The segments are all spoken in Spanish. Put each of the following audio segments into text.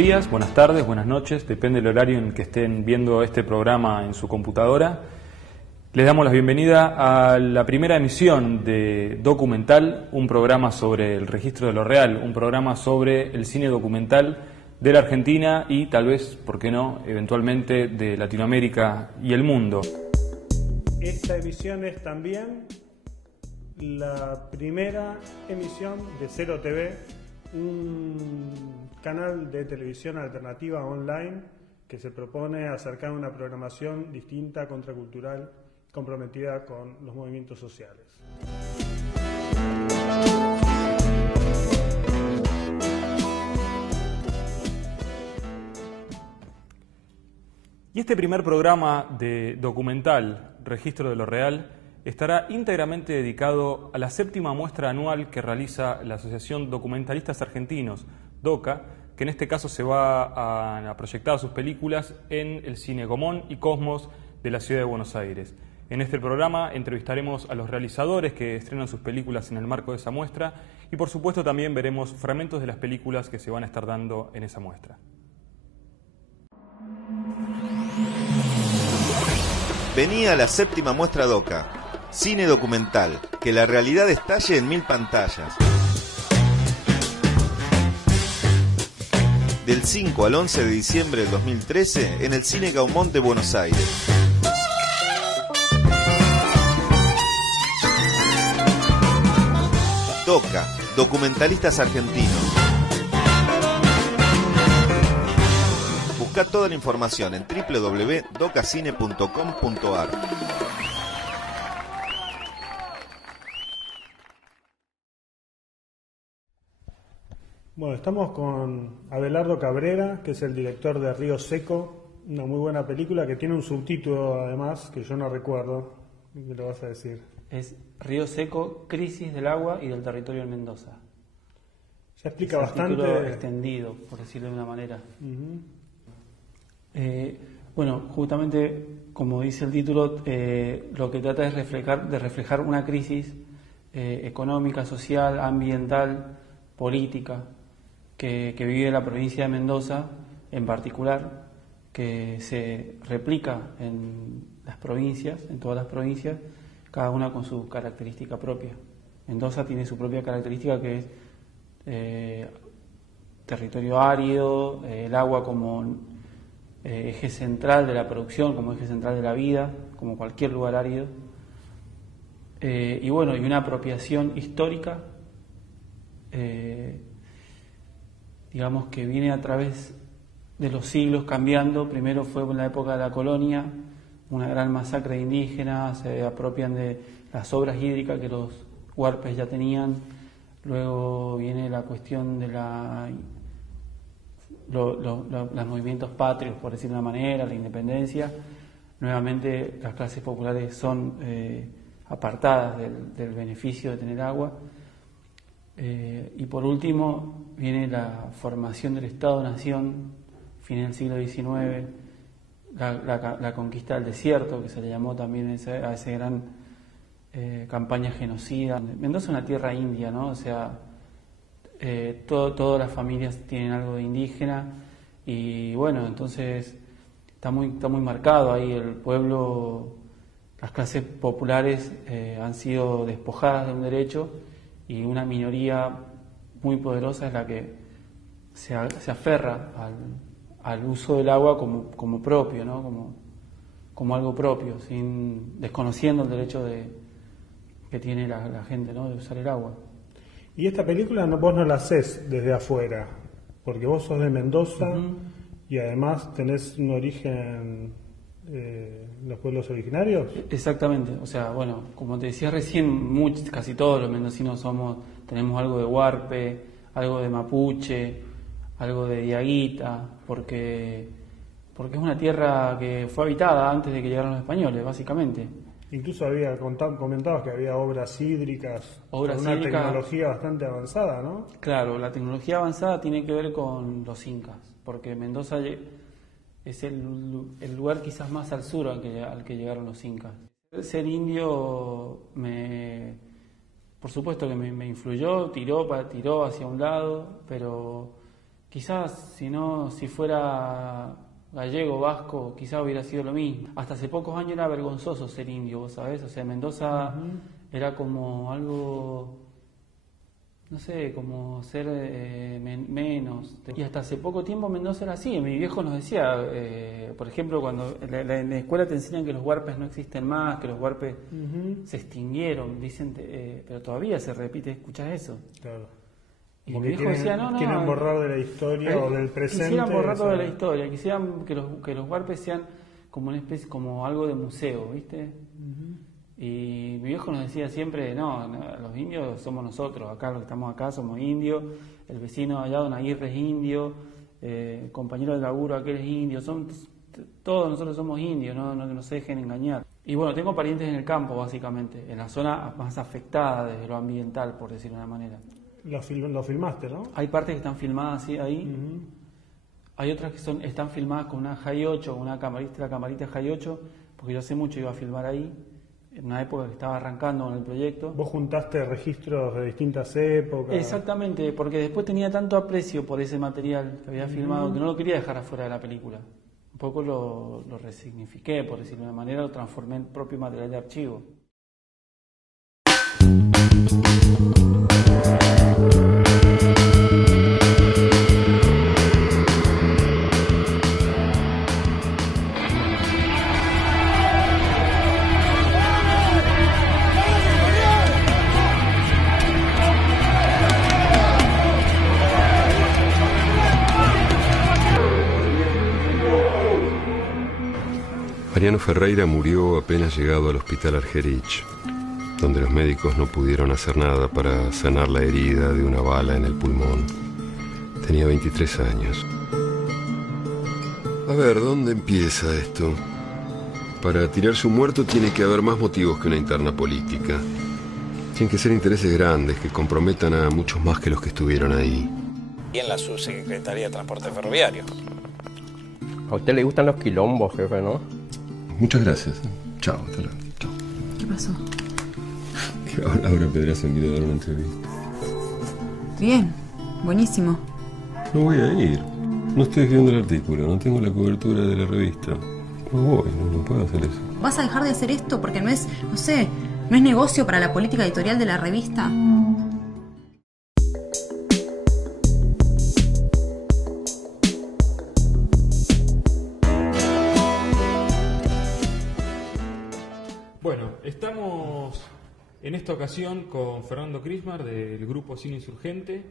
días, buenas tardes, buenas noches, depende del horario en el que estén viendo este programa en su computadora. Les damos la bienvenida a la primera emisión de Documental, un programa sobre el registro de lo real, un programa sobre el cine documental de la Argentina y tal vez, por qué no, eventualmente de Latinoamérica y el mundo. Esta emisión es también la primera emisión de Cero TV, un canal de televisión alternativa online que se propone acercar una programación distinta, contracultural, comprometida con los movimientos sociales. Y este primer programa de documental, Registro de lo Real, estará íntegramente dedicado a la 7ª muestra anual que realiza la Asociación Documentalistas Argentinos, DOCA, que en este caso se va a proyectar sus películas en el Cine Gomón y Cosmos de la Ciudad de Buenos Aires. En este programa entrevistaremos a los realizadores que estrenan sus películas en el marco de esa muestra y por supuesto también veremos fragmentos de las películas que se van a estar dando en esa muestra. Vení a la 7ª muestra DOCA, cine documental, que la realidad estalle en 1000 pantallas. Del 5 al 11 de diciembre del 2013 en el Cine Gaumont de Buenos Aires. DOCA, Documentalistas Argentinos. Busca toda la información en www.docacine.com.ar. Bueno, estamos con Abelardo Cabrera, que es el director de Río Seco, una muy buena película que tiene un subtítulo además que yo no recuerdo. ¿Qué le vas a decir? Es Río Seco, crisis del agua y del territorio en Mendoza. Ya explica es bastante. Título extendido, por decirlo de una manera. Bueno, justamente como dice el título, lo que trata es de reflejar una crisis económica, social, ambiental, política que vive la provincia de Mendoza en particular, que se replica en las provincias, en todas las provincias, cada una con su característica propia. Mendoza tiene su propia característica que es territorio árido, el agua como eje central de la producción, como eje central de la vida, como cualquier lugar árido, y bueno, y una apropiación histórica, digamos que viene a través de los siglos cambiando. Primero fue en la época de la colonia, una gran masacre de indígenas, se apropian de las obras hídricas que los huarpes ya tenían. Luego viene la cuestión de los movimientos patrios, por decirlo de una manera, la independencia. Nuevamente las clases populares son apartadas del beneficio de tener agua. Y por último viene la formación del Estado-Nación, fin del siglo XIX, la conquista del desierto, que se le llamó también a ese gran campaña genocida. Mendoza es una tierra india, ¿no? O sea, todas las familias tienen algo de indígena y bueno, entonces está muy marcado ahí el pueblo. Las clases populares han sido despojadas de un derecho y una minoría muy poderosa es la que se aferra al uso del agua como propio, ¿no? Como algo propio, desconociendo el derecho que tiene la gente, ¿no? De usar el agua. Y esta película vos no la hacés desde afuera, porque vos sos de Mendoza y además tenés un origen los pueblos originarios. Exactamente, o sea, bueno, como te decía recién, casi todos los mendocinos tenemos algo de huarpe, algo de mapuche, algo de diaguita, porque es una tierra que fue habitada antes de que llegaran los españoles, básicamente. Incluso comentabas que había obras hídricas, con una tecnología bastante avanzada, ¿no? Claro, la tecnología avanzada tiene que ver con los incas, porque Mendoza es el lugar quizás más al sur al que llegaron los incas. Ser indio por supuesto que me influyó, tiró hacia un lado, pero Quizás si fuera gallego, vasco, quizás hubiera sido lo mismo. Hasta hace pocos años era vergonzoso ser indio, ¿vos sabés? O sea, Mendoza era como algo, no sé, como ser menos. Y hasta hace poco tiempo Mendoza era así. Mi viejo nos decía, por ejemplo, cuando en la escuela te enseñan que los huarpes no existen más, que los huarpes se extinguieron, dicen, pero todavía se repite, ¿escuchás eso? Claro. Y Como mi que viejo decía, no, quieren borrar de la historia o del presente. Quisieran borrar todo de la historia, quisieran que los huarpes sean como una especie, como algo de museo, ¿viste? Y mi viejo nos decía siempre, no, los indios somos nosotros, acá los que estamos acá somos indios, el vecino allá don Aguirre es indio, el compañero de laburo aquel es indio, todos nosotros somos indios, no se dejen engañar. Y bueno, tengo parientes en el campo básicamente, en la zona más afectada desde lo ambiental, por decirlo de una manera. Lo filmaste, ¿no? Hay partes que están filmadas así, ahí. Hay otras que están filmadas con una Hi8, una camarita Hi8, porque yo hace mucho iba a filmar ahí, en una época que estaba arrancando con el proyecto. ¿Vos juntaste registros de distintas épocas? Exactamente, porque después tenía tanto aprecio por ese material que había filmado que no lo quería dejar afuera de la película. Un poco lo resignifiqué, por decirlo de una manera, lo transformé en propio material de archivo. Mariano Ferreira murió apenas llegado al hospital Argerich, donde los médicos no pudieron hacer nada para sanar la herida de una bala en el pulmón. Tenía 23 años. A ver, ¿dónde empieza esto? Para tirarse un muerto tiene que haber más motivos que una interna política. Tienen que ser intereses grandes que comprometan a muchos más que los que estuvieron ahí. Y en la Subsecretaría de Transporte Ferroviario. A usted le gustan los quilombos, jefe, ¿no? Muchas gracias. Chao, hasta luego. Chao. ¿Qué pasó? Ahora Pedraza quiere dar una entrevista. Bien, buenísimo. No voy a ir. No estoy escribiendo el artículo, no tengo la cobertura de la revista. No voy, no puedo hacer eso. ¿Vas a dejar de hacer esto porque no es negocio para la política editorial de la revista? Bueno, estamos en esta ocasión con Fernando Krismar del Grupo Cine Insurgente,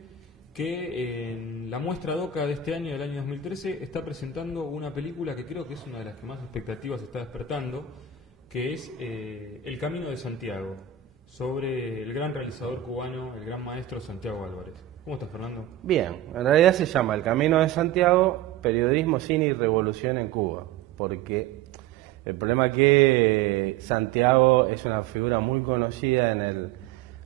que en la muestra DOCA de este año, del año 2013, está presentando una película que creo que es una de las que más expectativas está despertando, que es El Camino de Santiago, sobre el gran realizador cubano, el gran maestro Santiago Álvarez. ¿Cómo estás, Fernando? Bien, en realidad se llama El Camino de Santiago, Periodismo, Cine y Revolución en Cuba, porque el problema es que Santiago es una figura muy conocida en el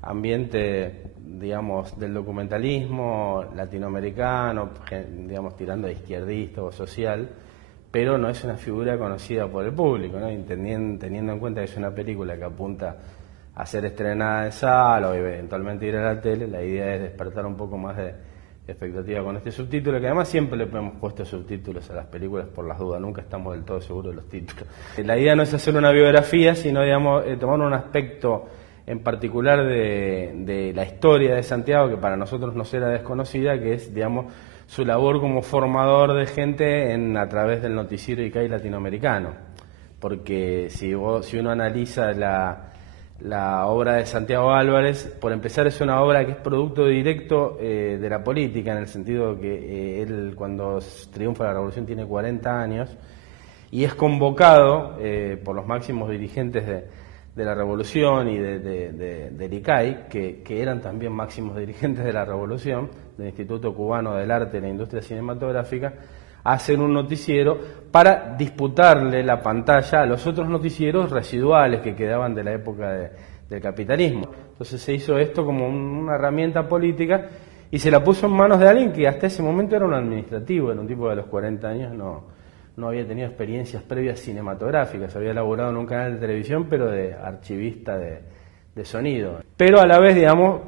ambiente, digamos, del documentalismo latinoamericano, digamos, tirando de izquierdista o social, pero no es una figura conocida por el público, ¿no? Teniendo en cuenta que es una película que apunta a ser estrenada en sala o eventualmente ir a la tele, la idea es despertar un poco más de expectativa con este subtítulo, que además siempre le hemos puesto subtítulos a las películas por las dudas, nunca estamos del todo seguros de los títulos. La idea no es hacer una biografía, sino, digamos, tomar un aspecto en particular de la historia de Santiago, que para nosotros nos era desconocida, que es, digamos, su labor como formador de gente a través del noticiero ICAI latinoamericano. Porque si uno analiza la obra de Santiago Álvarez, por empezar, es una obra que es producto directo de la política, en el sentido que él, cuando triunfa la revolución, tiene 40 años y es convocado por los máximos dirigentes de la revolución y del ICAI, que eran también máximos dirigentes de la revolución, del Instituto Cubano del Arte y la Industria Cinematográfica, a hacer un noticiero para disputarle la pantalla a los otros noticieros residuales que quedaban de la época del capitalismo. Entonces se hizo esto como una herramienta política y se la puso en manos de alguien que hasta ese momento era un administrativo, era un tipo de los 40 años, no había tenido experiencias previas cinematográficas, había laborado en un canal de televisión, pero de archivista de sonido. Pero a la vez, digamos,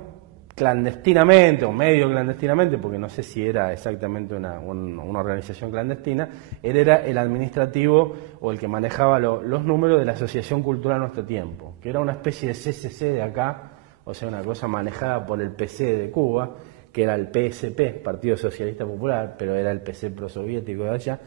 clandestinamente o medio clandestinamente, porque no sé si era exactamente una organización clandestina, él era el administrativo o el que manejaba los números de la Asociación Cultural Nuestro Tiempo, que era una especie de CCC de acá, o sea, una cosa manejada por el PC de Cuba, que era el PSP, Partido Socialista Popular, pero era el PC prosoviético de allá.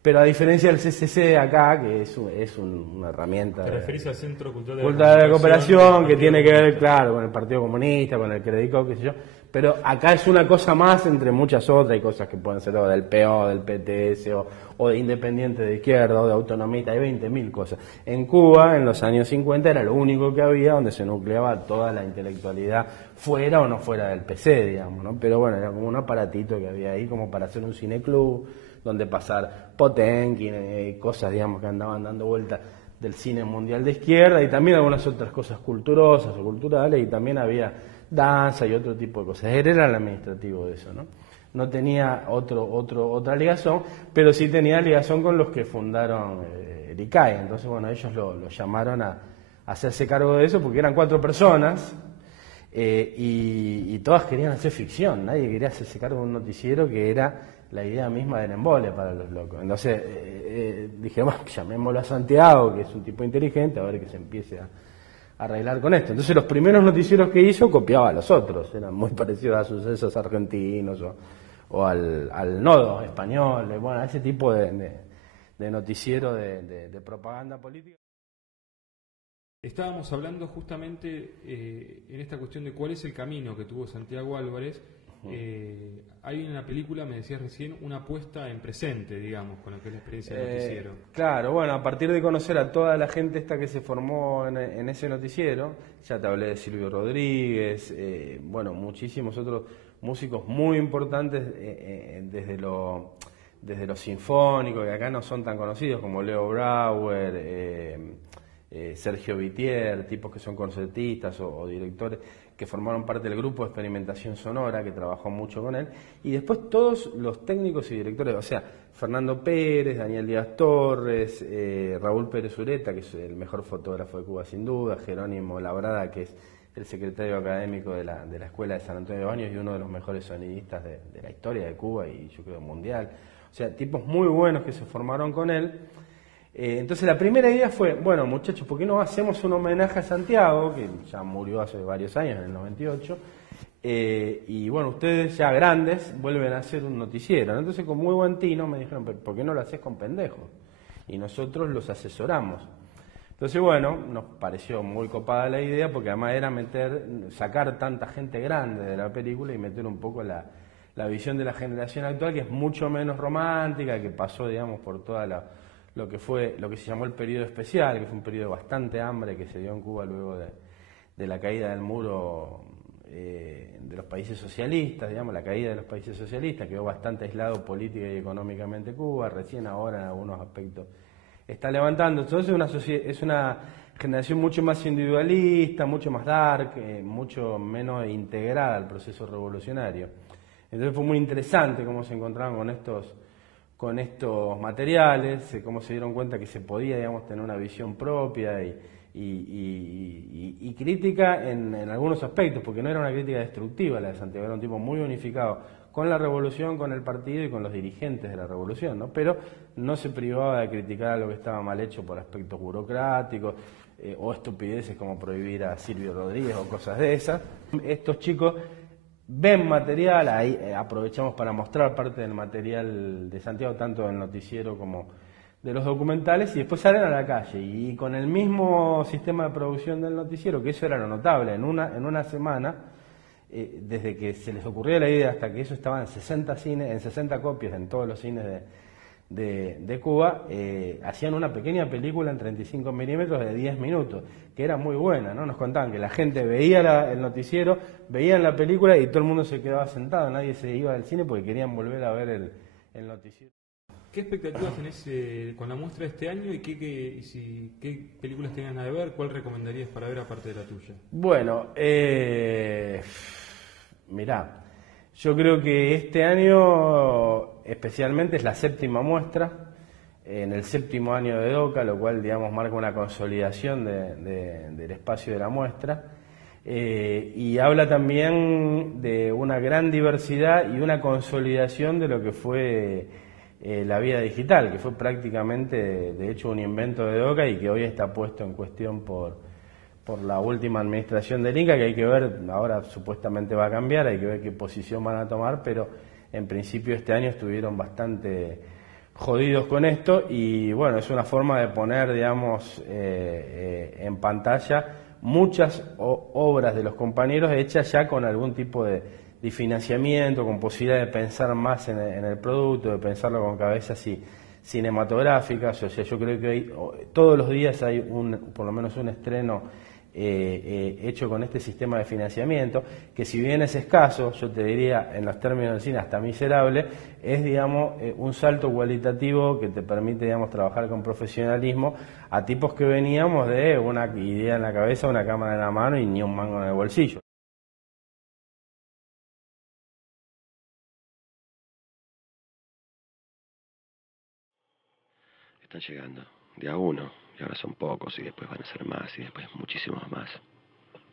Pero a diferencia del CCC de acá, que es una herramienta... ¿Te referís al Centro Cultural de Cooperación, que tiene que ver, claro, con el Partido Comunista, con el Credicop, qué sé yo. Pero acá es una cosa más entre muchas otras, hay cosas que pueden ser del PO, del PTS, o de Independiente de Izquierda, o de Autonomista, hay 20.000 cosas. En Cuba, en los años 50, era lo único que había donde se nucleaba toda la intelectualidad, fuera o no fuera del PC, digamos, ¿no? Pero bueno, era como un aparatito que había ahí como para hacer un cineclub, donde pasar Potenkin, cosas, digamos, que andaban dando vueltas del cine mundial de izquierda, y también algunas otras cosas culturosas o culturales, y también había danza y otro tipo de cosas. Él era el administrativo de eso, ¿no? No tenía otra ligación, pero sí tenía ligación con los que fundaron el ICAE. Entonces, bueno, ellos lo llamaron a hacerse cargo de eso, porque eran 4 personas, y todas querían hacer ficción. Nadie quería hacerse cargo de un noticiero que era la idea misma del embole para los locos. Entonces dije, bueno, llamémoslo a Santiago, que es un tipo inteligente, a ver que se empiece a arreglar con esto. Entonces los primeros noticieros que hizo copiaba a los otros, eran muy parecidos a Sucesos Argentinos o al Nodo español, bueno, a ese tipo de noticiero de propaganda política. Estábamos hablando justamente en esta cuestión de cuál es el camino que tuvo Santiago Álvarez. Hay en la película, me decías recién, una puesta en presente, digamos, con lo que es la experiencia del noticiero. Claro, bueno, a partir de conocer a toda la gente esta que se formó en ese noticiero, ya te hablé de Silvio Rodríguez, bueno, muchísimos otros músicos muy importantes desde lo sinfónico, que acá no son tan conocidos, como Leo Brauer, Sergio Vitier, tipos que son concertistas o directores que formaron parte del grupo de experimentación sonora, que trabajó mucho con él, y después todos los técnicos y directores, o sea, Fernando Pérez, Daniel Díaz Torres, Raúl Pérez Ureta, que es el mejor fotógrafo de Cuba sin duda, Jerónimo Labrada, que es el secretario académico de la Escuela de San Antonio de Baños y uno de los mejores sonidistas de la historia de Cuba y yo creo mundial. O sea, tipos muy buenos que se formaron con él. Entonces la primera idea fue, bueno muchachos, ¿por qué no hacemos un homenaje a Santiago, que ya murió hace varios años, en el 98, y bueno, ustedes ya grandes vuelven a hacer un noticiero, ¿no? Entonces con muy buen tino me dijeron, ¿por qué no lo haces con pendejos? Y nosotros los asesoramos. Entonces bueno, nos pareció muy copada la idea, porque además era sacar tanta gente grande de la película y meter un poco la visión de la generación actual, que es mucho menos romántica, que pasó, digamos, por toda lo que se llamó el periodo especial, que fue un periodo de bastante hambre que se dio en Cuba luego de la caída del muro de los países socialistas, digamos, la caída de los países socialistas, quedó bastante aislado política y económicamente Cuba, recién ahora en algunos aspectos está levantando. Entonces es una generación mucho más individualista, mucho más dark, mucho menos integrada al proceso revolucionario. Entonces fue muy interesante cómo se encontraron con estos materiales, cómo se dieron cuenta que se podía, digamos, tener una visión propia y crítica en algunos aspectos, porque no era una crítica destructiva la de Santiago, era un tipo muy unificado con la revolución, con el partido y con los dirigentes de la revolución, ¿no? Pero no se privaba de criticar algo que estaba mal hecho por aspectos burocráticos o estupideces como prohibir a Silvio Rodríguez o cosas de esas. Estos chicos ven material, ahí aprovechamos para mostrar parte del material de Santiago, tanto del noticiero como de los documentales, y después salen a la calle, y con el mismo sistema de producción del noticiero, que eso era lo notable, en una semana, desde que se les ocurrió la idea hasta que eso estaba en 60 cines, en 60 copias en todos los cines de Cuba, hacían una pequeña película en 35 milímetros de 10 minutos, que era muy buena, ¿no? Nos contaban que la gente veía el noticiero, veían la película y todo el mundo se quedaba sentado, nadie se iba del cine porque querían volver a ver el noticiero. ¿Qué expectativas tenés con la muestra de este año y qué películas tenés ganas de ver? ¿Cuál recomendarías para ver aparte de la tuya? Bueno, mirá, yo creo que este año especialmente es la 7ª muestra, en el 7º año de DOCA, lo cual, digamos, marca una consolidación del espacio de la muestra. Y habla también de una gran diversidad y una consolidación de lo que fue la vida digital, que fue prácticamente, de hecho, un invento de Doca y que hoy está puesto en cuestión por la última administración del Inca, que hay que ver, ahora supuestamente va a cambiar, hay que ver qué posición van a tomar, pero en principio este año estuvieron bastante jodidos con esto y bueno, es una forma de poner, digamos, en pantalla muchas obras de los compañeros hechas ya con algún tipo de financiamiento, con posibilidad de pensar más en el producto, de pensarlo con cabezas cinematográficas. O sea, yo creo que todos los días hay por lo menos un estreno hecho con este sistema de financiamiento, que si bien es escaso, yo te diría en los términos del cine hasta miserable, es, digamos, un salto cualitativo que te permite, digamos, trabajar con profesionalismo a tipos que veníamos de una idea en la cabeza, una cámara en la mano y ni un mango en el bolsillo. Están llegando, de a uno, y ahora son pocos, y después van a ser más, y después muchísimos más.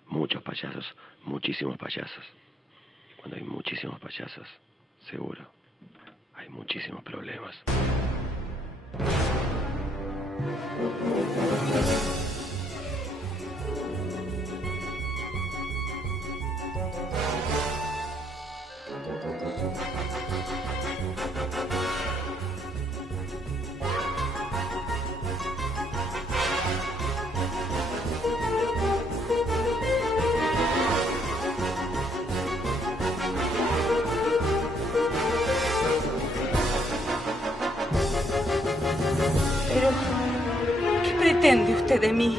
Muchos payasos, muchísimos payasos. Y cuando hay muchísimos payasos, seguro, hay muchísimos problemas. Pero, ¿qué pretende usted de mí?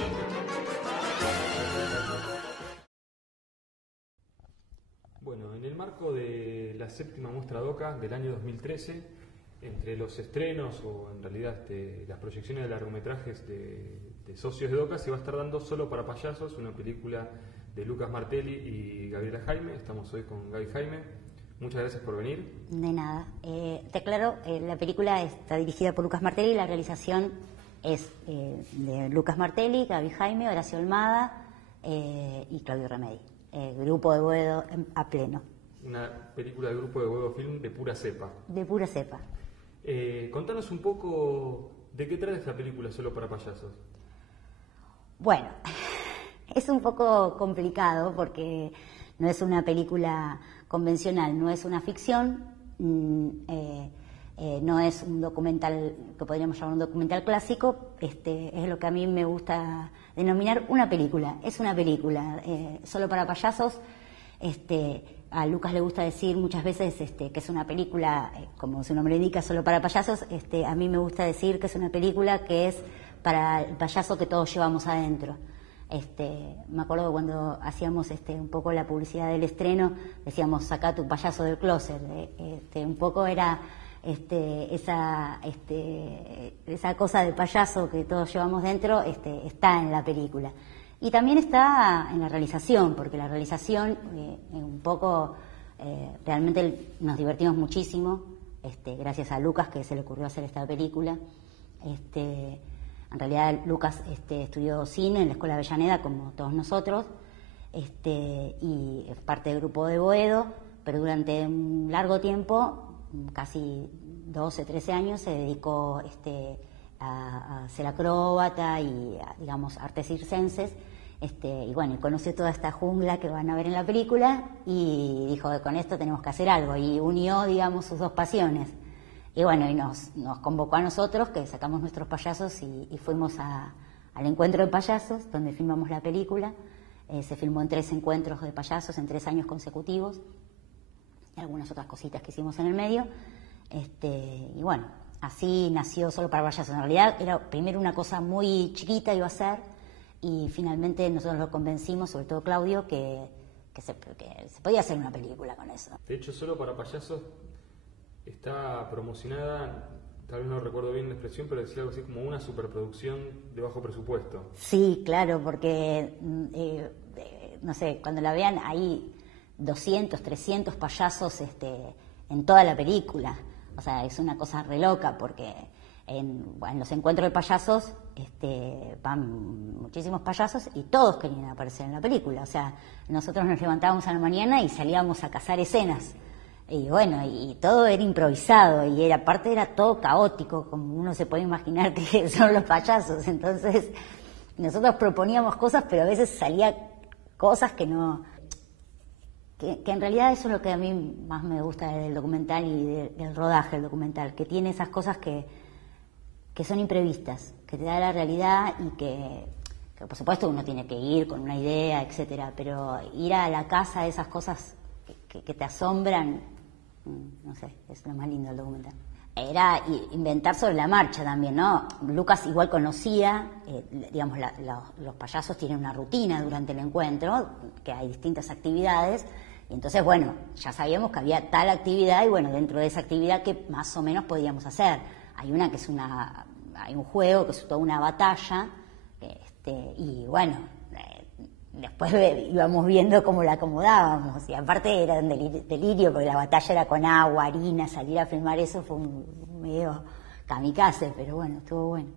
Bueno, en el marco de la séptima muestra DOCA del año 2013, entre los estrenos o en realidad las proyecciones de largometrajes de socios de DOCA, se va a estar dando Solo para Payasos, una película de Lucas Martelli y Gabriela Jaime. Estamos hoy con Gaby Jaime. Muchas gracias por venir. De nada. Te aclaro, la película está dirigida por Lucas Martelli y la realización es de Lucas Martelli, Gaby Jaime, Horacio Almada y Claudio Remedi. Grupo de Boedo a pleno. Una película del Grupo de Boedo Film de pura cepa. De pura cepa. Contanos un poco de qué trae esta película Solo para Payasos. Bueno, es un poco complicado porque no es una película convencional, no es una ficción, no es un documental que podríamos llamar un documental clásico, es lo que a mí me gusta denominar una película. Es una película solo para payasos. A Lucas le gusta decir muchas veces que es una película, como su nombre indica, solo para payasos. A mí me gusta decir que es una película que es para el payaso que todos llevamos adentro. Me acuerdo que cuando hacíamos un poco la publicidad del estreno, decíamos, saca tu payaso del closet. Un poco era esa cosa de payaso que todos llevamos dentro, está en la película. Y también está en la realización, porque la realización, un poco, realmente nos divertimos muchísimo, gracias a Lucas, que se le ocurrió hacer esta película. En realidad Lucas estudió cine en la Escuela Avellaneda, como todos nosotros, y es parte del Grupo de Boedo, pero durante un largo tiempo, casi 12, 13 años, se dedicó a ser acróbata y, digamos, artes circenses, y bueno, y conoció toda esta jungla que van a ver en la película y dijo, con esto tenemos que hacer algo, y unió, digamos, sus dos pasiones. Y bueno, y nos convocó a nosotros, que sacamos nuestros payasos y fuimos al encuentro de payasos, donde filmamos la película. Se filmó en 3 encuentros de payasos, en 3 años consecutivos, y algunas otras cositas que hicimos en el medio. Y bueno, así nació Solo para Payasos. En realidad era primero una cosa muy chiquita, iba a ser, y finalmente nosotros lo convencimos, sobre todo Claudio, que se podía hacer una película con eso. De hecho, Solo para Payasos está promocionada, tal vez no recuerdo bien la expresión, pero decía algo así como una superproducción de bajo presupuesto. Sí, claro, porque, no sé, cuando la vean hay 200, 300 payasos en toda la película. O sea, es una cosa re loca porque en los encuentros de payasos van muchísimos payasos y todos querían aparecer en la película. O sea, nosotros nos levantábamos a la mañana y salíamos a cazar escenas. Y bueno, y todo era improvisado y aparte era todo caótico, como uno se puede imaginar que son los payasos. Entonces, nosotros proponíamos cosas, pero a veces salía cosas que no... Que en realidad eso es lo que a mí más me gusta del documental y del rodaje del documental, que tiene esas cosas que son imprevistas, que te da la realidad y que por supuesto uno tiene que ir con una idea, etcétera, pero ir a la casa de esas cosas que te asombran, no sé, es lo más lindo del documental. Era inventar sobre la marcha también, ¿no? Lucas igual conocía, digamos, los payasos tienen una rutina durante el encuentro, que hay distintas actividades, y entonces, bueno, ya sabíamos que había tal actividad y, bueno, dentro de esa actividad que más o menos podíamos hacer. Hay una que es hay un juego que es toda una batalla, y bueno, después íbamos viendo cómo la acomodábamos, y aparte era un delirio porque la batalla era con agua, harina, salir a filmar eso fue medio kamikaze, pero bueno, estuvo bueno.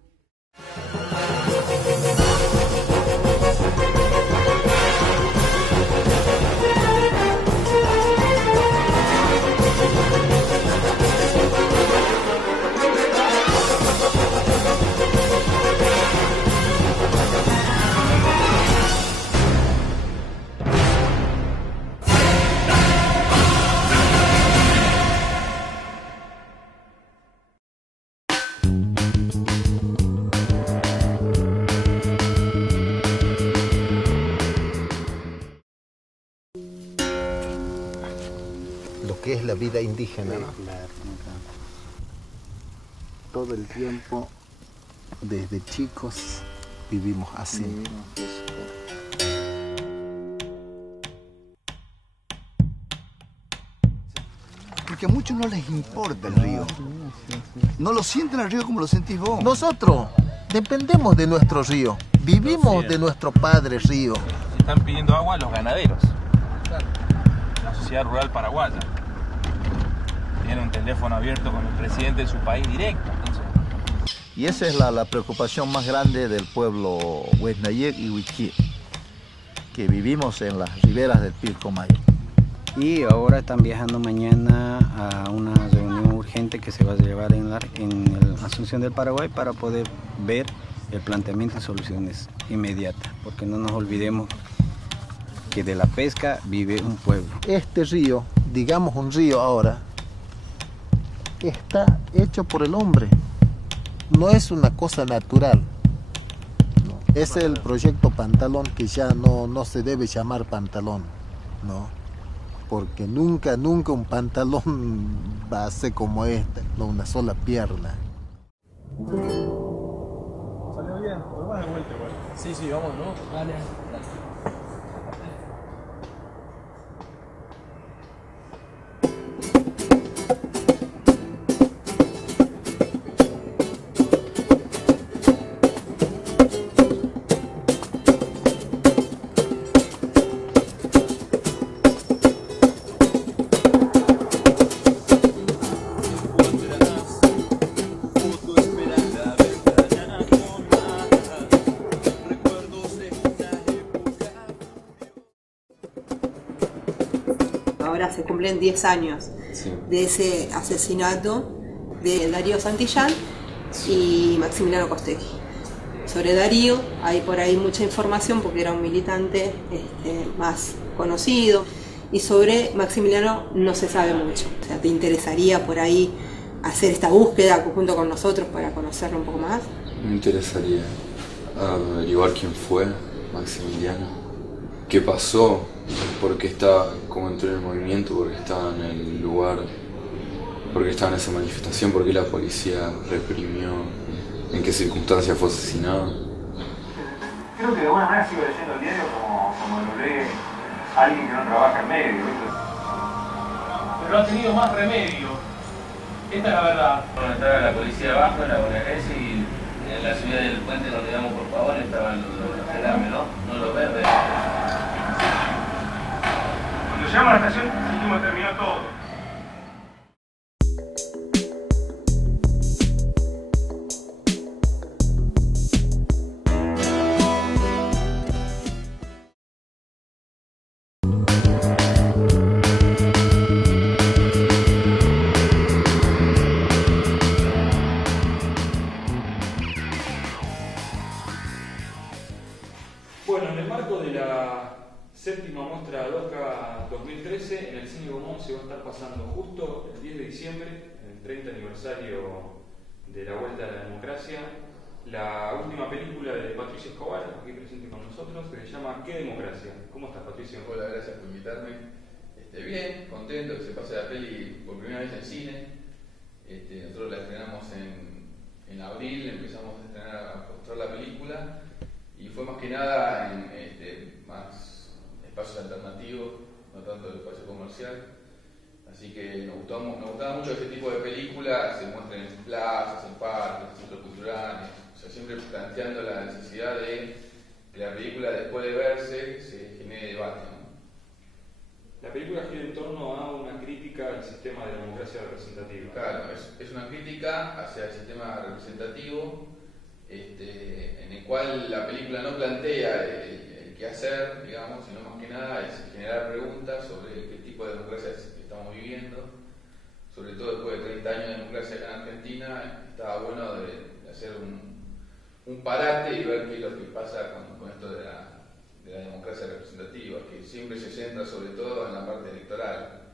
Que es la vida indígena, ¿no? Claro. Todo el tiempo, desde chicos, vivimos así. Porque a muchos no les importa el río. No lo sienten el río como lo sentís vos. Nosotros dependemos de nuestro río. Vivimos de nuestro padre río. Están pidiendo agua a los ganaderos. La sociedad rural paraguaya. Tiene un teléfono abierto con el presidente de su país directo. Entonces. Y esa es la preocupación más grande del pueblo Huesnayek y Huiquí, que vivimos en las riberas del Pilcomayo. Y ahora están viajando mañana a una reunión urgente que se va a llevar en Asunción del Paraguay para poder ver el planteamiento y soluciones inmediatas, porque no nos olvidemos que de la pesca vive un pueblo. Este río, digamos un río ahora, está hecho por el hombre, no es una cosa natural. Es el proyecto Pantalón, que ya no se debe llamar Pantalón, ¿no? Porque nunca un pantalón va a ser como este, no una sola pierna. Salió bien, vamos de vuelta igual. Sí, vamos, ¿no? Dale. Se cumplen 10 años de ese asesinato de Darío Santillán y Maximiliano Costegui. Sobre Darío hay por ahí mucha información porque era un militante más conocido, y sobre Maximiliano no se sabe mucho. O sea, ¿te interesaría por ahí hacer esta búsqueda junto con nosotros para conocerlo un poco más? Me interesaría averiguar quién fue Maximiliano, qué pasó, por qué estaba, cómo entró en el movimiento, por qué estaba en el lugar, por qué estaba en esa manifestación, por qué la policía reprimió, en qué circunstancias fue asesinado. Creo que de alguna manera sigo leyendo el diario como lo lee alguien que no trabaja en medio, ¿viste? Pero ha tenido más remedio. Esta es la verdad. Cuando estaba la policía abajo, en la bonaerense, y en la subida del puente donde damos por favor estaban los gendarmes, ¿no? No los verdes. Cuando llegamos a la estación, dijimos terminó todo. Bueno, en el marco de la séptima muestra DOCA 2013, en el Cine Gomón se va a estar pasando justo el 10 de diciembre, en el 30 aniversario de la Vuelta a la Democracia, la última película de Patricio Escobar, aquí presente con nosotros, que se llama ¿Qué democracia? ¿Cómo estás, Patricio? Hola, gracias por invitarme. Bien, contento que se pase la peli por primera vez en cine. Nosotros la estrenamos en abril, empezamos a estrenar, a mostrar la película, y fue más que nada en más espacios alternativos, no tanto el espacio comercial. Así que nos gustaba mucho este tipo de películas, se muestran en plazas, en parques, en centros culturales, o sea, siempre planteando la necesidad de que la película, después de verse, se genere debate, ¿no? La película gira en torno a una crítica al sistema de democracia representativa. Claro, es una crítica hacia el sistema representativo, en el cual la película no plantea el qué hacer, digamos, sino más que nada es generar preguntas sobre qué tipo de democracia estamos viviendo. Sobre todo después de 30 años de democracia acá en Argentina, estaba bueno de hacer un parate y ver qué es lo que pasa con esto de la democracia representativa, que siempre se centra sobre todo en la parte electoral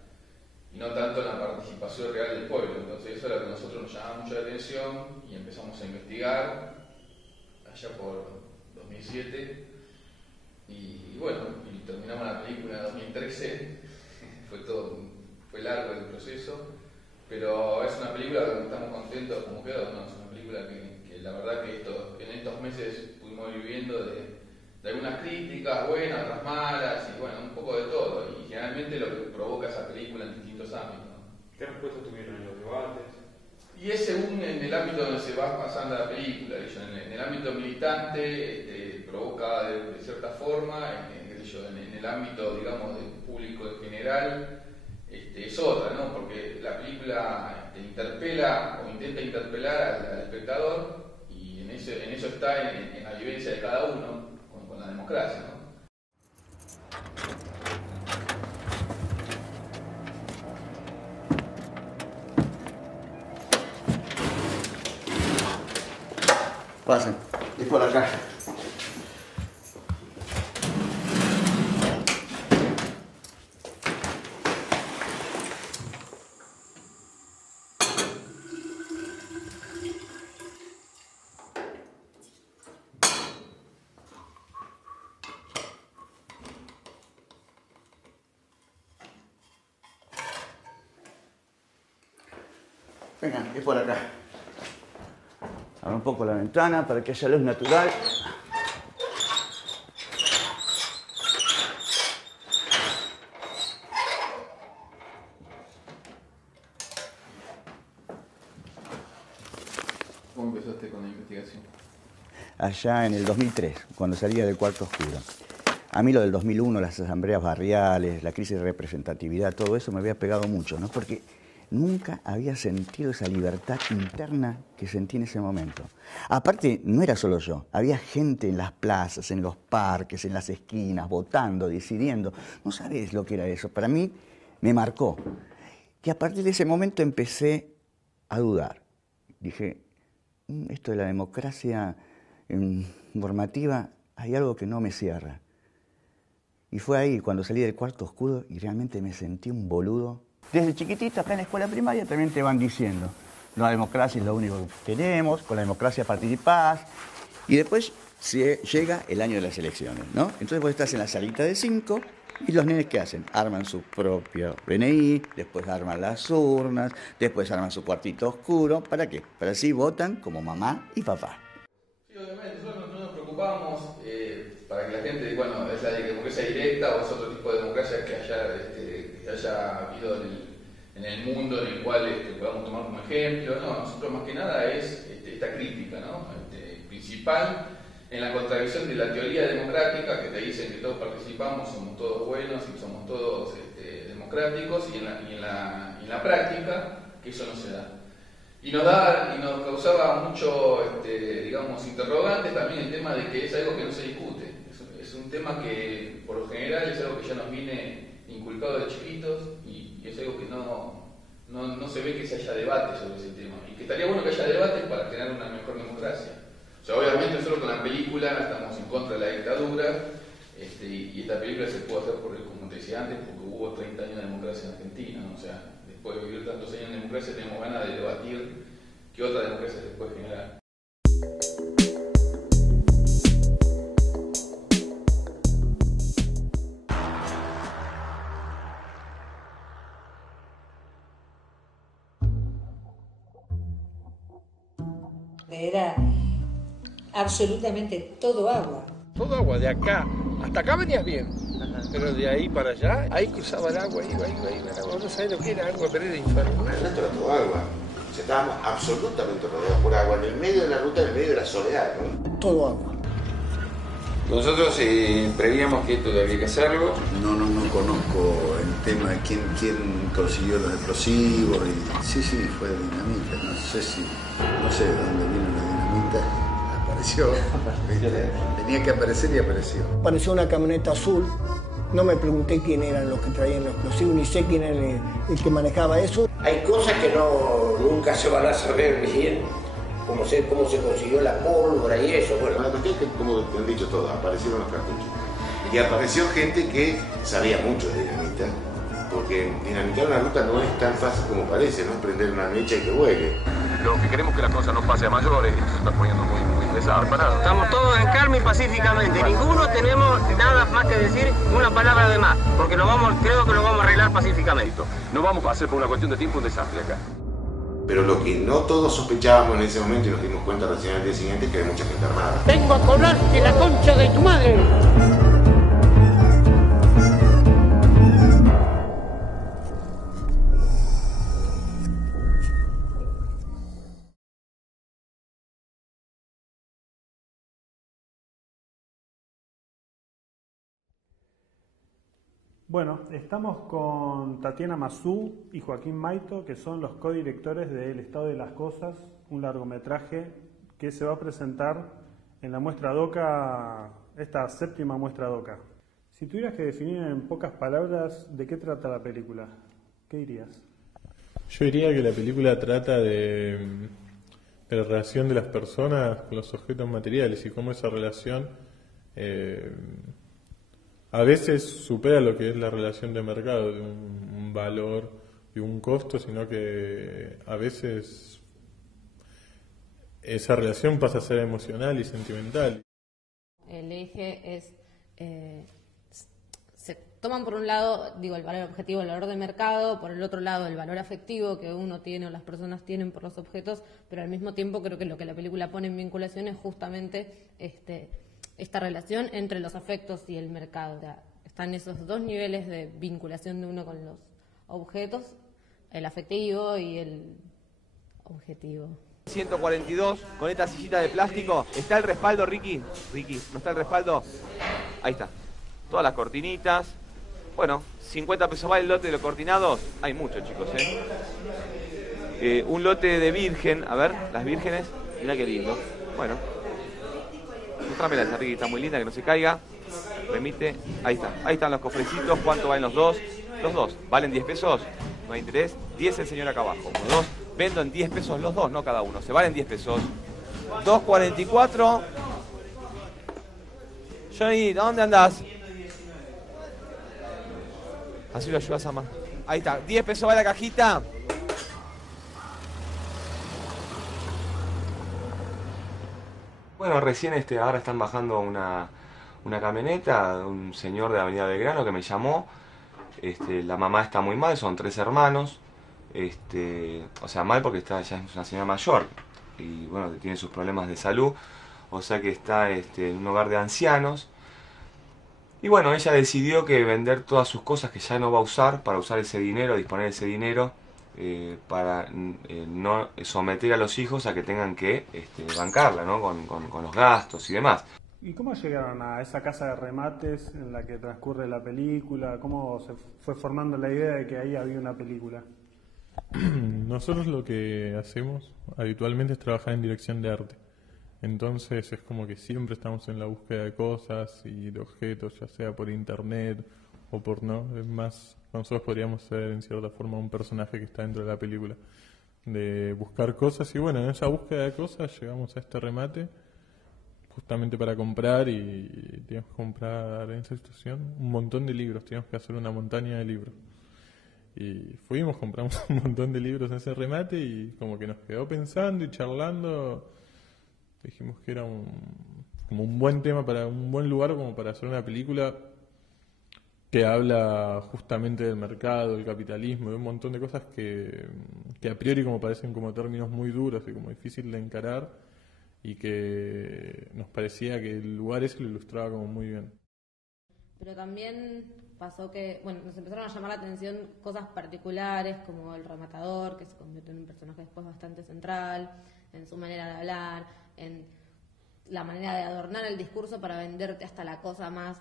y no tanto en la participación real del pueblo. Entonces eso es lo que a nosotros nos llamaba mucho la atención y empezamos a investigar allá por 2007 y bueno, y terminamos la película en 2013. Fue largo el proceso, pero es una película donde estamos contentos como quedó, ¿no? Es una película que la verdad que en estos meses pudimos ir viviendo de algunas críticas buenas, otras malas, y bueno, un poco de todo, y generalmente lo que provoca esa película en distintos ámbitos. ¿Qué respuestas tuvieron en los debates? Y es según en el ámbito donde se va pasando la película, en el ámbito militante provoca de cierta forma, en el ámbito, digamos, del público en general, es otra, ¿no? Porque la película interpela o intenta interpelar al espectador, y en eso está en la vivencia de cada uno con la democracia, ¿no? Pasen, es por acá. Venga, es por acá. Abra un poco la ventana para que haya luz natural. ¿Cómo empezaste con la investigación? Allá en el 2003, cuando salía del Cuarto Oscuro. A mí lo del 2001, las asambleas barriales, la crisis de representatividad, todo eso me había pegado mucho, ¿no? Porque nunca había sentido esa libertad interna que sentí en ese momento. Aparte, no era solo yo, había gente en las plazas, en los parques, en las esquinas, votando, decidiendo. No sabés lo que era eso. Para mí me marcó. Y a partir de ese momento empecé a dudar. Dije, esto de la democracia normativa, hay algo que no me cierra. Y fue ahí cuando salí del Cuarto Oscuro y realmente me sentí un boludo. Desde chiquitito, acá en la escuela primaria, también te van diciendo, la democracia es lo único que tenemos, con la democracia participás. Y después llega el año de las elecciones, ¿no? Entonces vos estás en la salita de 5 y los nenes, ¿qué hacen? Arman su propio DNI, después arman las urnas, después arman su cuartito oscuro. ¿Para qué? Para así votan como mamá y papá. Sí, obviamente, nosotros no nos preocupamos para que la gente, bueno, es la democracia directa o es otro tipo de democracia que haya habido en el mundo en el cual podamos tomar como ejemplo. No, nosotros más que nada es esta crítica, ¿no? Principal en la contradicción de la teoría democrática que te dicen que todos participamos, somos todos buenos y somos todos democráticos, y en la práctica que eso no se da. Y nos causaba mucho, digamos, interrogantes también el tema de que es algo que no se discute. Es un tema que por lo general es algo que ya nos viene inculcado de chiquitos y es algo que no se ve que se haya debate sobre ese tema. Y que estaría bueno que haya debate para generar una mejor democracia. O sea, obviamente nosotros con la película estamos en contra de la dictadura Y esta película se pudo hacer, como te decía antes, porque hubo 30 años de democracia en Argentina, ¿no? O sea, después de vivir tantos años en democracia tenemos ganas de debatir qué otra democracia se puede generar. Era absolutamente todo agua. Todo agua, de acá. Hasta acá venías bien. Pero de ahí para allá, ahí cruzaba el agua, iba el agua. No sabés lo que era agua, pero era infernal. Esto era todo agua. O sea, estábamos absolutamente rodeados por agua. En el medio de la ruta, en el medio de la soledad, ¿no? Todo agua. Nosotros prevíamos que esto había que hacerlo. No conozco el tema de quién consiguió los explosivos. Sí, fue dinamita. No sé de dónde vino la dinamita. Apareció. Tenía que aparecer y apareció. Apareció una camioneta azul. No me pregunté quién eran los que traían los explosivos, ni sé quién era el que manejaba eso. Hay cosas que nunca se van a saber bien. Cómo se consiguió la pólvora y eso. Bueno, la cuestión es que, como te han dicho todos, aparecieron los cartuchos. Y apareció gente que sabía mucho de dinamita, porque dinamitar una ruta no es tan fácil como parece, no es prender una mecha y que huele. Lo que queremos es que la cosa no pase a mayores y se está poniendo muy pesado. Estamos todos en calma y pacíficamente. Ninguno tenemos nada más que decir una palabra de más, porque creo que lo vamos a arreglar pacíficamente. No vamos a hacer por una cuestión de tiempo un desastre acá. Pero lo que no todos sospechábamos en ese momento y nos dimos cuenta recién al día siguiente es que había mucha gente armada. Vengo a cobrarte la concha de tu madre. Bueno, estamos con Tatiana Mazú y Joaquín Maito, que son los codirectores de El Estado de las Cosas, un largometraje que se va a presentar en la muestra DOCA, esta 7ª muestra DOCA. Si tuvieras que definir en pocas palabras de qué trata la película, ¿qué dirías? Yo diría que la película trata de la relación de las personas con los objetos materiales y cómo esa relación a veces supera lo que es la relación de mercado, de un valor y un costo, sino que a veces esa relación pasa a ser emocional y sentimental. El eje es, se toman por un lado, el valor objetivo, el valor de mercado, por el otro lado el valor afectivo que uno tiene o las personas tienen por los objetos, pero al mismo tiempo creo que lo que la película pone en vinculación es justamente esta relación entre los afectos y el mercado. O sea, están esos dos niveles de vinculación de uno con los objetos, el afectivo y el objetivo. 142, con esta sillita de plástico. ¿Está el respaldo, Ricky? Ricky, ¿no está el respaldo? Ahí está. Todas las cortinitas. Bueno, 50 pesos vale el lote de los cortinados. Hay muchos, chicos, un lote de virgen. A ver, las vírgenes. Mirá qué lindo. Bueno. Mostrámela esa, Ricky, está muy linda, que no se caiga. Remite. Ahí está. Ahí están los cofrecitos. ¿Cuánto valen los dos? Los dos. ¿Valen 10 pesos? No hay interés. 10 el señor acá abajo. Los dos. Vendo en 10 pesos los dos, no cada uno. Se valen 10 pesos. 2.44. Johnny, ¿dónde andás? Así lo ayudas a más. Ahí está. 10 pesos vale la cajita. Bueno, recién ahora están bajando una camioneta, un señor de Avenida Belgrano que me llamó. La mamá está muy mal, son 3 hermanos. O sea, mal porque ya es una señora mayor y bueno, tiene sus problemas de salud, o sea que está en un hogar de ancianos. Y bueno, ella decidió que vender todas sus cosas que ya no va a usar para usar ese dinero, disponer ese dinero para no someter a los hijos a que tengan que bancarla, ¿no? con los gastos y demás. ¿Y cómo llegaron a esa casa de remates en la que transcurre la película? ¿Cómo se fue formando la idea de que ahí había una película? Nosotros lo que hacemos habitualmente es trabajar en dirección de arte. Entonces es como que siempre estamos en la búsqueda de cosas y de objetos, ya sea por internet o por no. Es más, nosotros podríamos ser en cierta forma un personaje que está dentro de la película, de buscar cosas. Y bueno, en esa búsqueda de cosas llegamos a este remate justamente para comprar, y teníamos que comprar en esa situación un montón de libros, teníamos que hacer una montaña de libros. Y fuimos, compramos un montón de libros en ese remate y como que nos quedó pensando y charlando, dijimos que era como un buen tema, para un buen lugar como para hacer una película que habla justamente del mercado, del capitalismo, de un montón de cosas que a priori como parecen como términos muy duros y como difícil de encarar, y que nos parecía que el lugar ese lo ilustraba como muy bien. Pero también pasó que, bueno, nos empezaron a llamar la atención cosas particulares como el rematador, que se convirtió en un personaje después bastante central, en su manera de hablar, en la manera de adornar el discurso para venderte hasta la cosa más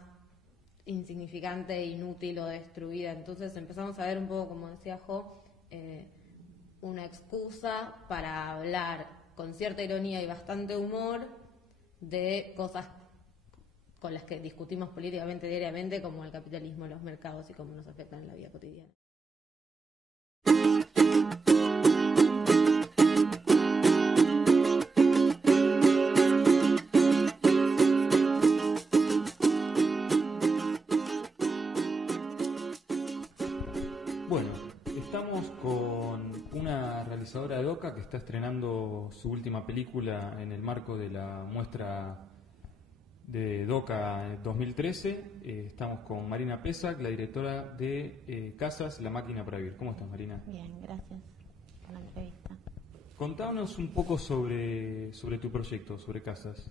insignificante, inútil o destruida. Entonces empezamos a ver un poco, como decía Jo, una excusa para hablar con cierta ironía y bastante humor de cosas con las que discutimos políticamente diariamente, como el capitalismo, los mercados y cómo nos afectan en la vida cotidiana. Bueno, estamos con una realizadora de DOCA que está estrenando su última película en el marco de la muestra de DOCA 2013. Estamos con Marina Pesac, la directora de Casas, La Máquina para Vivir. ¿Cómo estás, Marina? Bien, gracias por la entrevista. Contanos un poco sobre tu proyecto, sobre Casas.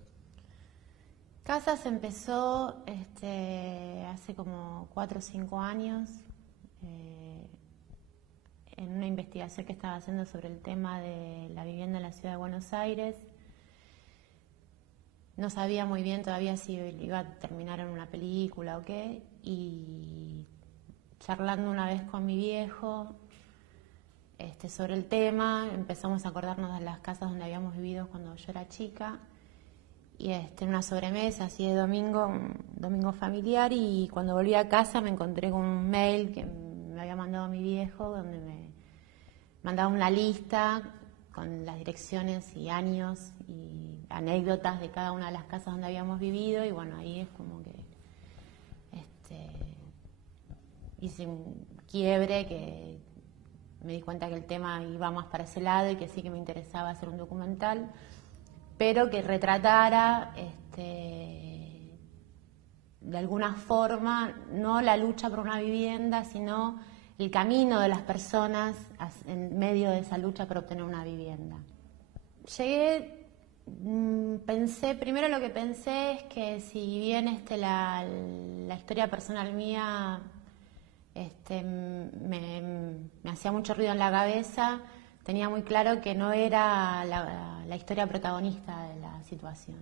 Casas empezó hace como 4 o 5 años en una investigación que estaba haciendo sobre el tema de la vivienda en la ciudad de Buenos Aires. No sabía muy bien todavía si iba a terminar en una película o qué, y charlando una vez con mi viejo sobre el tema, empezamos a acordarnos de las casas donde habíamos vivido cuando yo era chica, y en una sobremesa así de domingo, un domingo familiar, y cuando volví a casa me encontré con un mail que me había mandado mi viejo, donde me mandaba una lista con las direcciones y años y anécdotas de cada una de las casas donde habíamos vivido, y bueno, ahí es como que hice un quiebre, que me di cuenta que el tema iba más para ese lado y que sí que me interesaba hacer un documental, pero que retratara de alguna forma no la lucha por una vivienda, sino el camino de las personas en medio de esa lucha por obtener una vivienda. Llegué, primero lo que pensé es que si bien la historia personal mía me hacía mucho ruido en la cabeza, tenía muy claro que no era la historia protagonista de la situación.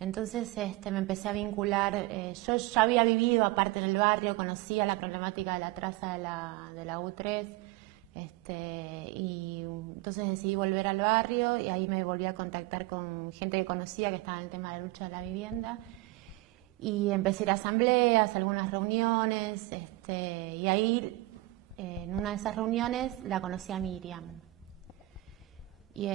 Entonces me empecé a vincular, yo ya había vivido aparte en el barrio, conocía la problemática de la traza de la U3, y entonces decidí volver al barrio, y ahí me volví a contactar con gente que conocía que estaba en el tema de la lucha de la vivienda, y empecé a ir a asambleas, algunas reuniones, y ahí en una de esas reuniones la conocí a Miriam. Y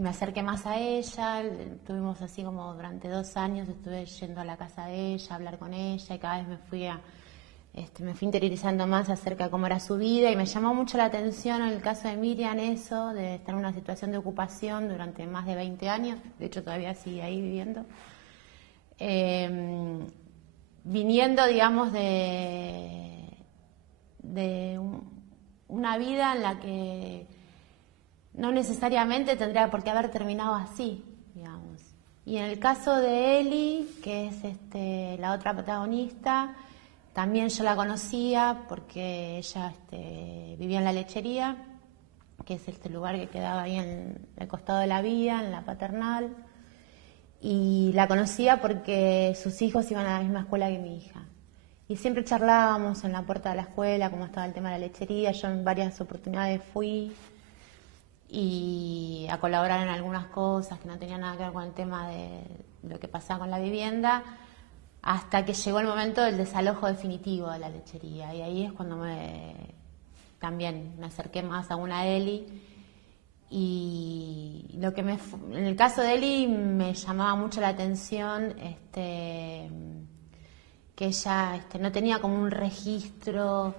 me acerqué más a ella, tuvimos así como durante 2 años, estuve yendo a la casa de ella, a hablar con ella, y cada vez me fui interiorizando más acerca de cómo era su vida, y me llamó mucho la atención en el caso de Miriam eso, de estar en una situación de ocupación durante más de 20 años, de hecho todavía sigue ahí viviendo, viniendo, digamos, de una vida en la que no necesariamente tendría por qué haber terminado así, digamos. Y en el caso de Eli, que es la otra protagonista, también yo la conocía porque ella vivía en La Lechería, que es este lugar que quedaba ahí en el costado de la vía, en la Paternal, y la conocía porque sus hijos iban a la misma escuela que mi hija. Y siempre charlábamos en la puerta de la escuela cómo estaba el tema de la lechería. Yo en varias oportunidades fui y a colaborar en algunas cosas que no tenían nada que ver con el tema de lo que pasaba con la vivienda, hasta que llegó el momento del desalojo definitivo de la lechería, y ahí es cuando también me acerqué más a una Eli, Y lo que en el caso de Eli me llamaba mucho la atención que ella no tenía como un registro,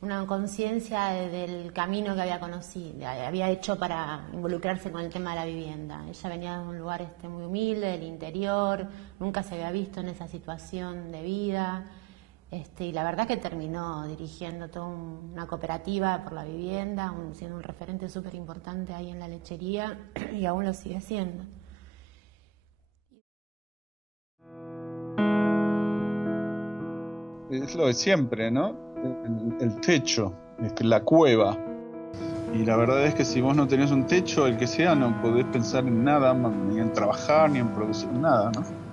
una conciencia del camino que había hecho para involucrarse con el tema de la vivienda. Ella venía de un lugar muy humilde, del interior, nunca se había visto en esa situación de vida. Y la verdad que terminó dirigiendo toda una cooperativa por la vivienda, siendo un referente súper importante ahí en la lechería, y aún lo sigue siendo. Es lo de siempre, ¿no? El techo, la cueva. Y la verdad es que si vos no tenés un techo, el que sea, no podés pensar en nada, ni en trabajar, ni en producir nada, ¿no?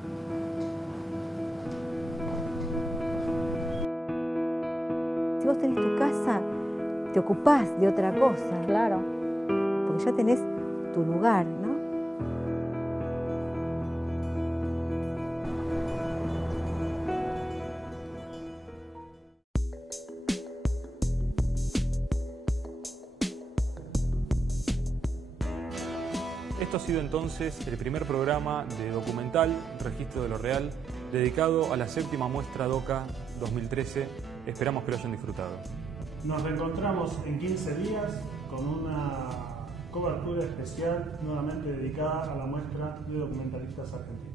Si vos tenés tu casa, te ocupás de otra cosa. Claro. Porque ya tenés tu lugar, ¿no? Esto ha sido entonces el primer programa de documental Registro de lo Real, dedicado a la 7ª muestra DOCA 2013. Esperamos que lo hayan disfrutado. Nos reencontramos en 15 días con una cobertura especial nuevamente dedicada a la muestra de documentalistas argentinos.